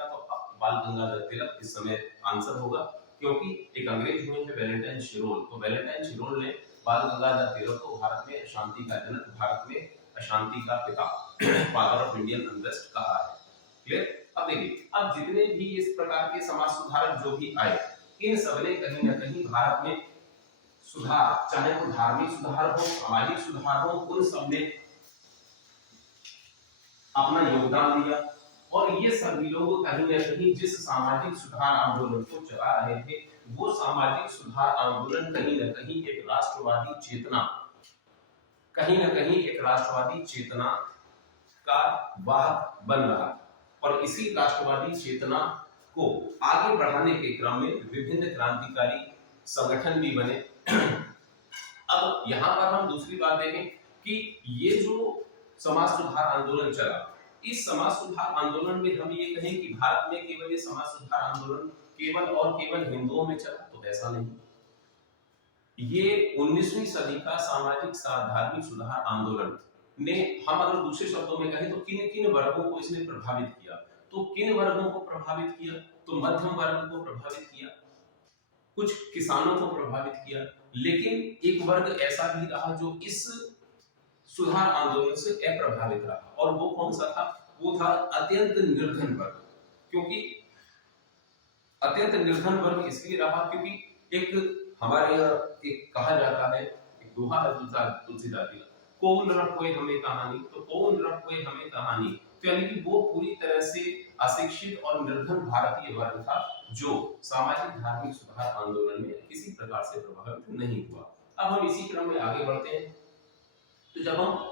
तो बाल गंगाधर तिलक इस समय आंसर होगा, क्योंकि एक अंग्रेज हुए हैं वैलेंटाइन शिरोल, तो वैलेंटाइन शिरोल ने बाल गंगाधर तिलक को भारत में अशांति का जनक, भारत में अशांति का पिता, फादर ऑफ इंडियन अनरेस्ट कहा है। क्लियर? अब देखिए, अब जितने भी इस प्रकार के समाज सुधारक जो भी आए, इन सबने कहीं ना कहीं भारत में सुधार, चाहे वो धार्मिक सुधार हो, सामाजिक सुधार हो, उन सब ने अपना योगदान दिया। और ये सभी लोग कहीं ना कहीं जिस सामाजिक सुधार आंदोलन को चला रहे थे, वो सामाजिक सुधार आंदोलन कहीं ना कहीं एक राष्ट्रवादी चेतना, कहीं ना कहीं एक राष्ट्रवादी चेतना का वाहक बन रहा था। और इसी राष्ट्रवादी चेतना को आगे बढ़ाने के क्रम में विभिन्न क्रांतिकारी संगठन भी बने। अब यहाँ पर हम दूसरी बात देखें कि ये जो समाज सुधार आंदोलन चला, इस समाज सुधार आंदोलन में हम ये कहें कि भारत में केवल ये समाज सुधार आंदोलन केवल और केवल हिंदुओं में चला, तो ऐसा नहीं। ये 19वीं सदी का सामाजिक धार्मिक सुधार आंदोलन ने, हम अगर दूसरे शब्दों में कहें तो किन किन वर्गों को इसने प्रभावित किया? तो किन वर्गों को प्रभावित किया? तो मध्यम वर्ग को प्रभावित किया, कुछ किसानों को प्रभावित किया, लेकिन एक वर्ग ऐसा भी रहा जो इस सुधार आंदोलन से अप्रभावित रहा, और वो कौन सा था? वो था अत्यंत निर्धन वर्ग। क्योंकि अत्यंत निर्धन वर्ग इसलिए रहा क्योंकि एक हमारे यहाँ एक कहा जाता है, एक दोहा है तुलसीदास जी का, कौन रखोए हमें कहानी, तो कौन रखोए हमें कहानी, तो यानी कि वो पूरी तरह से अशिक्षित और निर्धन भारतीय वर्ग था जो सामाजिक धार्मिक सुधार आंदोलन में किसी प्रकार से प्रभावित नहीं हुआ। अब हम इसी क्रम में आगे बढ़ते हैं। तो जब हम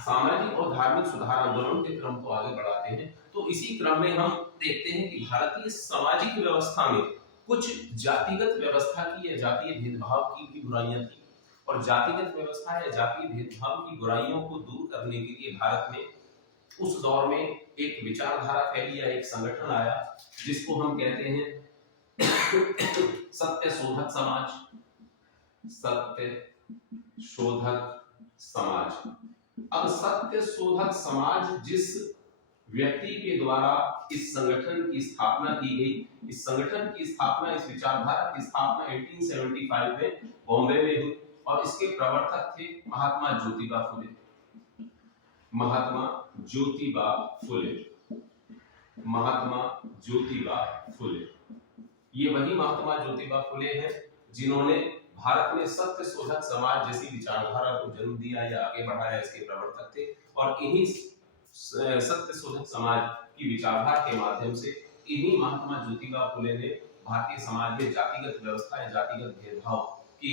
सामाजिक और धार्मिक सुधार आंदोलन के क्रम को आगे बढ़ाते हैं, तो इसी क्रम में हम देखते हैं कि भारतीय सामाजिक व्यवस्था में कुछ जातिगत व्यवस्था की या जातीय भेदभाव की भी बुराइयां थी, और जातिगत व्यवस्था या जातीय भेदभाव की बुराइयों को दूर करने के लिए भारत में उस दौर में एक विचारधारा फैली या एक संगठन आया जिसको हम कहते हैं सत्य शोधक समाज, सत्य शोधक समाज। अब सत्य शोधक समाज जिस व्यक्ति के द्वारा इस संगठन की स्थापना की गई, इस संगठन की स्थापना, इस विचारधारा की स्थापना 1875 में बॉम्बे में हुई और इसके प्रवर्तक थे महात्मा ज्योतिबा फुले। महात्मा ज्योतिबा फुले, महात्मा ज्योतिबा फुले, ये वही महात्मा ज्योतिबा फुले हैं जिन्होंने भारत में सत्य शोधक समाज जैसी विचारधारा को जन्म दिया या आगे बढ़ाया, इसके प्रवर्तक थे। और इन्हीं सत्य शोधक समाज की विचारधारा के माध्यम से इन्हीं महात्मा ज्योतिबा फुले ने भारतीय समाज में जातिगत व्यवस्था या जातिगत भेदभाव की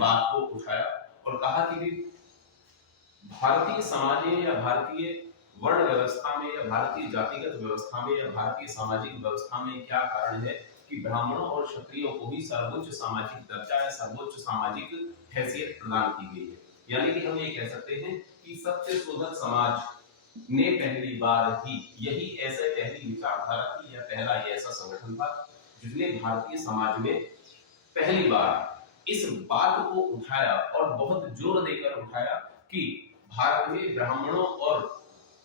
बात को उठाया और कहा कि भारतीय समाज में या भारतीय वर्ण व्यवस्था में या भारतीय जातिगत व्यवस्था में या भारतीय सामाजिक व्यवस्था में क्या कारण है कि ब्राह्मणों और क्षत्रियों को भी सर्वोच्च सामाजिक दर्जा या सर्वोच्च सामाजिक हैसियत प्रदान की गई है। यानी कि हम ये कह सकते हैं कि सत्य शोधक समाज ने पहली बार ही यही ऐसे पहली विचारधारा की या पहला ये ऐसा संगठन था जिसने भारतीय समाज में पहली बार इस बात को उठाया और बहुत जोर देकर उठाया कि भारत में ब्राह्मणों और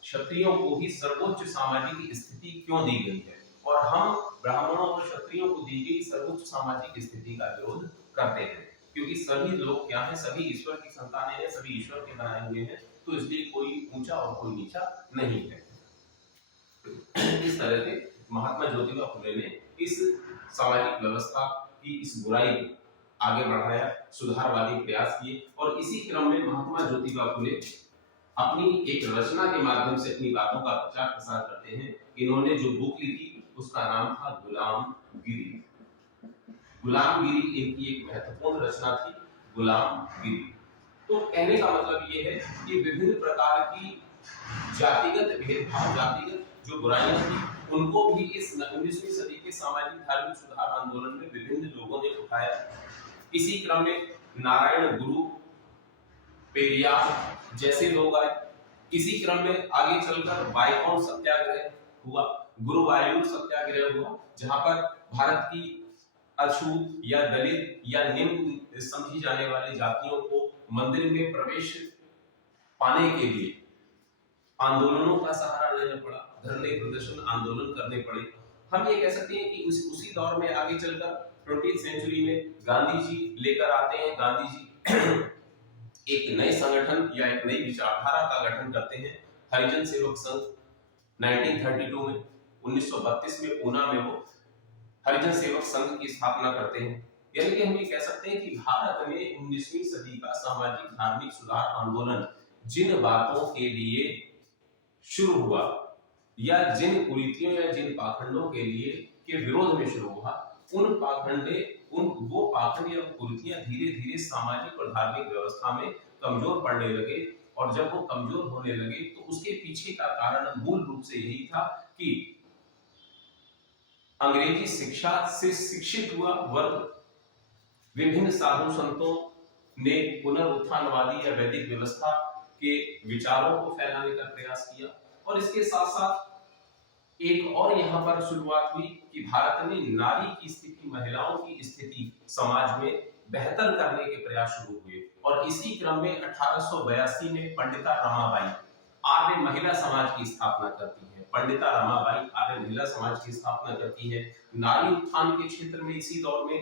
क्षत्रियों को ही सर्वोच्च सामाजिक स्थिति क्यों दी गई है और हम ब्राह्मणों और क्षत्रियों को दी गई सर्वोच्च सामाजिक स्थिति का विरोध करते हैं, क्योंकि सभी लोग क्या हैं, सभी ईश्वर की संतानें हैं, सभी ईश्वर के बनाए हुए हैं, तो इसलिए कोई ऊंचा और कोई नीचा नहीं है। इस तरह से महात्मा ज्योतिबा फुले ने इस सामाजिक व्यवस्था की इस बुराई आगे बढ़ाया, सुधारवादी प्रयास किए और इसी क्रम में महात्मा ज्योतिबा फुले अपनी एक रचना के माध्यम से अपनी बातों का प्रचार प्रसार करते हैं। इन्होंने जो बुक लिखी उसका नाम था गुलामगिरी। गुलामगिरी इनकी एक महत्वपूर्ण रचना थी, गुलामगिरी। तो कहने का मतलब ये है कि विभिन्न प्रकार की जातिगत भेदभाव, जातिगत जो बुराइयां थी, उनको भी इस 19वीं सदी के सामाजिक धार्मिक सुधार आंदोलन में विभिन्न लोगों ने उठाया। इसी क्रम में नारायण गुरु, पेरियार जैसे लोग आए। इसी क्रम में आगे चलकर बाइकॉन सत्याग्रह हुआ, गुरुवायूर सत्याग्रह हुआ, जहां पर भारत की अछूत या दलित या निम्न समझी जाने वाली जातियों को मंदिर में प्रवेश पाने के लिए आंदोलनों का सहारा लेना पड़ा, धरने प्रदर्शन आंदोलन करने पड़े। हम ये कह सकते हैं कि उसी दौर में आगे चलकर 20वीं सेंचुरी में गांधी जी लेकर आते हैं। गांधी जी एक नए संगठन या एक नई विचारधारा का गठन करते हैं, हरिजन सेवक संघ। 1932 में 1932 में पूना में वो हरिजन सेवक संघ की स्थापना करते हैं। यानी कि हम ये कह सकते हैं कि भारत में 19वीं सदी का सामाजिक धार्मिक सुधार आंदोलन जिन बातों के लिए शुरू हुआ या जिन कुरीतियों या जिन पाखंडों के लिए के विरोध में शुरू हुआ, वो पाखंड या कुरीतियां धीरे धीरे सामाजिक और धार्मिक व्यवस्था में कमजोर पड़ने लगे और जब वो कमजोर होने लगे तो उसके पीछे का कारण मूल रूप से यही था कि अंग्रेजी शिक्षा से शिक्षित हुआ वर्ग, विभिन्न साधु संतों ने पुनरुत्थानवादी या वैदिक व्यवस्था के विचारों को फैलाने का प्रयास किया और इसके साथ साथ एक और यहाँ पर शुरुआत हुई कि भारत में नारी की स्थिति, महिलाओं की स्थिति समाज में बेहतर करने के प्रयास शुरू हुए और इसी क्रम में 1882 में पंडिता रमाबाई आर्य महिला समाज की स्थापना करती है। पंडिता रमाबाई आर्य महिला समाज की स्थापना करती है। नारी उत्थान के क्षेत्र में इसी दौर में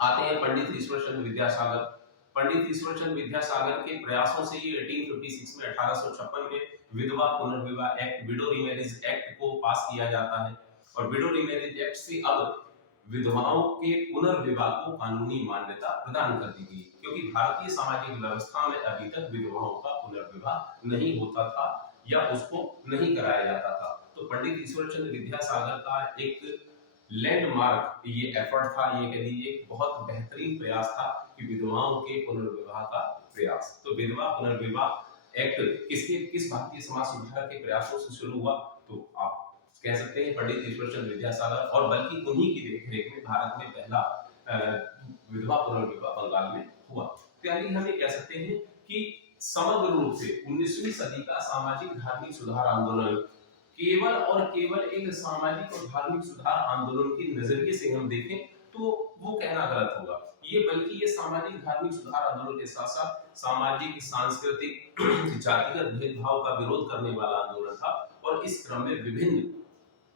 आते हैं पंडित ईश्वर चंद्र विद्यासागर। पंडित ईश्वर चंद्र विद्यासागर के प्रयासों से ये 1856 में 1856 में विधवा पुनर्विवाह एक्ट, विडो रीमैरिज एक्ट को पास किया जाता है और विडो रीमैरिज एक्ट से अब विधवाओं के पुनर्विवाह को कानूनी मान्यता प्रदान कर दी गई, क्योंकि भारतीय सामाजिक व्यवस्था में अभी तक विधवाओं का पुनर्विवाह नहीं होता था या उसको नहीं कराया जाता था। तो पंडित ईश्वर चंद्र विद्यासागर का एक लैंडमार्क ये एफर्ट था, ये कह लीजिए एक बहुत बेहतरीन प्रयास था कि विधवाओं के पुनर्विवाह का प्रयास। तो विधवा पुनर्विवाह एक्ट किस भारतीय समाज सुधार के प्रयासों से शुरू हुआ, तो आप कह सकते हैं पंडित ईश्वर चंद्र विद्यासागर, और बल्कि उन्हीं की देखरेख में भारत में पहला विधवा पुनर्विवाह बंगाल में हुआ। यानी हम ये कह सकते हैं कि समग्र रूप से 19वीं सदी का सामाजिक धार्मिक सुधार आंदोलन केवल और केवल एक सामाजिक और धार्मिक सुधार आंदोलन के नजरिए से हम देखें तो वो कहना गलत होगा। ये बल्कि ये सामाजिक धार्मिक सुधार आंदोलन के साथ साथ सामाजिक सांस्कृतिक जातिगत भेदभाव का विरोध करने वाला आंदोलन था। और इस क्रम में विभिन्न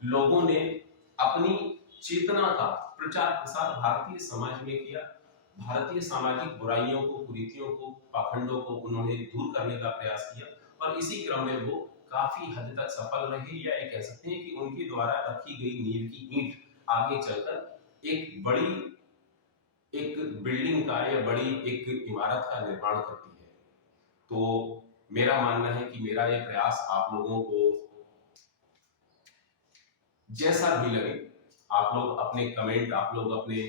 लोगों ने अपनी चेतना का प्रचार प्रसार भारतीय समाज में किया। भारतीय सामाजिक बुराइयों को, कुरीतियों को, पाखंडों को उन्होंने दूर करने का प्रयास किया और इसी क्रम में वो काफी हद तक सफल रहे, या ये कह सकते हैं कि उनके द्वारा रखी गई नींव की ईंट आगे चलकर एक बिल्डिंग का या बड़ी एक इमारत का निर्माण करती है। तो मेरा मानना है कि मेरा ये प्रयास आप लोगों को जैसा भी लगे, आप लोग अपने कमेंट, आप लोग अपने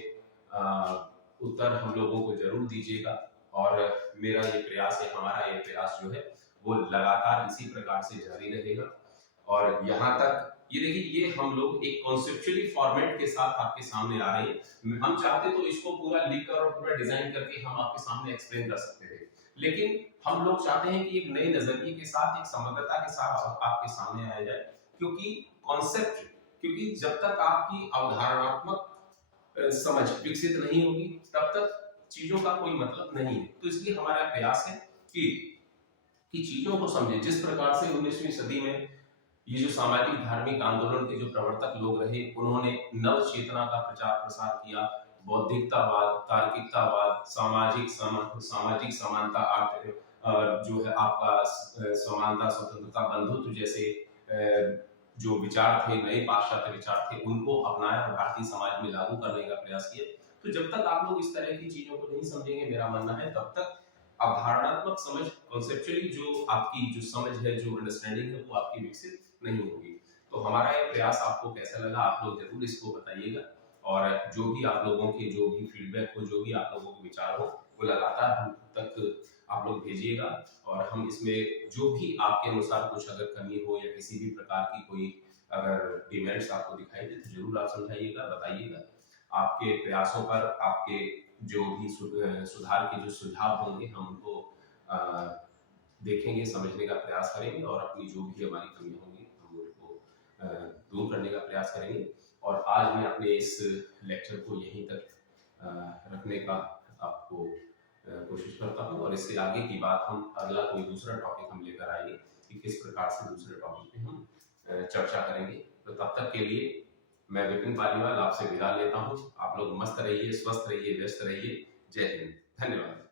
उत्तर हम लोगों को जरूर दीजिएगा। और मेरा ये प्रयास है, हमारा ये प्रयास जो है वो लगातार इसी प्रकार से जारी रहेगा। और यहाँ तक ये देखिए, ये हम लोग एक कॉन्सेप्चुअली फॉर्मेट के साथ आपके सामने आ रहे हैं। हम चाहते तो इसको पूरा लिखकर और पूरा डिजाइन करके हम आपके सामने एक्सप्लेन कर सकते थे, लेकिन हम लोग चाहते हैं कि एक नए नजरिए के साथ, एक समग्रता के साथ आपके सामने आया जाए। क्योंकि जब तक आपकी अवधारणात्मक समझ विकसित नहीं होगी तब तक चीजों का कोई मतलब नहीं है। तो इसलिए हमारा प्रयास है कि चीजों को समझें। जिस प्रकार से 19वीं सदी में ये जो सामाजिक धार्मिक आंदोलन के जो प्रवर्तक लोग रहे, उन्होंने नव चेतना का प्रचार प्रसार किया, बौद्धिकतावाद, तार्किकतावाद, सामाजिक समानता, जो है आपका समानता, स्वतंत्रता, बंधुत्व जैसे जो विचार थे, नए पाश्चात्य विचार थे, उनको अपनाया और भारतीय समाज में लागू करने का प्रयास किया। तो जब तक आप लोग इस तरह की चीजों को नहीं समझेंगे, मेरा मानना है, तब तक अवधारणात्मक समझ, कॉन्सेप्चुअली जो आपकी जो समझ है, जो अंडरस्टैंडिंग है, वो आपकी विकसित नहीं होगी। तो हमारा ये प्रयास आपको कैसा लगा, आप लोग जरूर इसको बताइएगा। और जो भी आप लोगों के जो भी फीडबैक हो, जो भी आप लोगों के विचार हो, वो लगातार हम तक आप लोग भेजिएगा। और हम इसमें जो भी आपके अनुसार कुछ अगर कमी हो या किसी भी प्रकार की कोई अगर डिमेरिट्स आपको दिखाई दे तो जरूर आप समझाइएगा, बताइएगा। आपके प्रयासों पर, आपके जो भी सुधार के जो सुझाव होंगे, हम उनको देखेंगे, समझने का प्रयास करेंगे और अपनी जो भी हमारी कमी होंगी हम उनको दूर करने का प्रयास करेंगे। और आज मैं अपने इस लेक्चर को यहीं तक रखने का आपको कोशिश करता हूँ। और इससे आगे की बात हम अगला कोई दूसरा टॉपिक हम लेकर आएंगे कि किस प्रकार से दूसरे टॉपिक पे हम चर्चा करेंगे। तो तब तक के लिए मैं विपिन पालीवाल आपसे विदा लेता हूँ। आप लोग मस्त रहिए, स्वस्थ रहिए, व्यस्त रहिए। जय हिंद, धन्यवाद।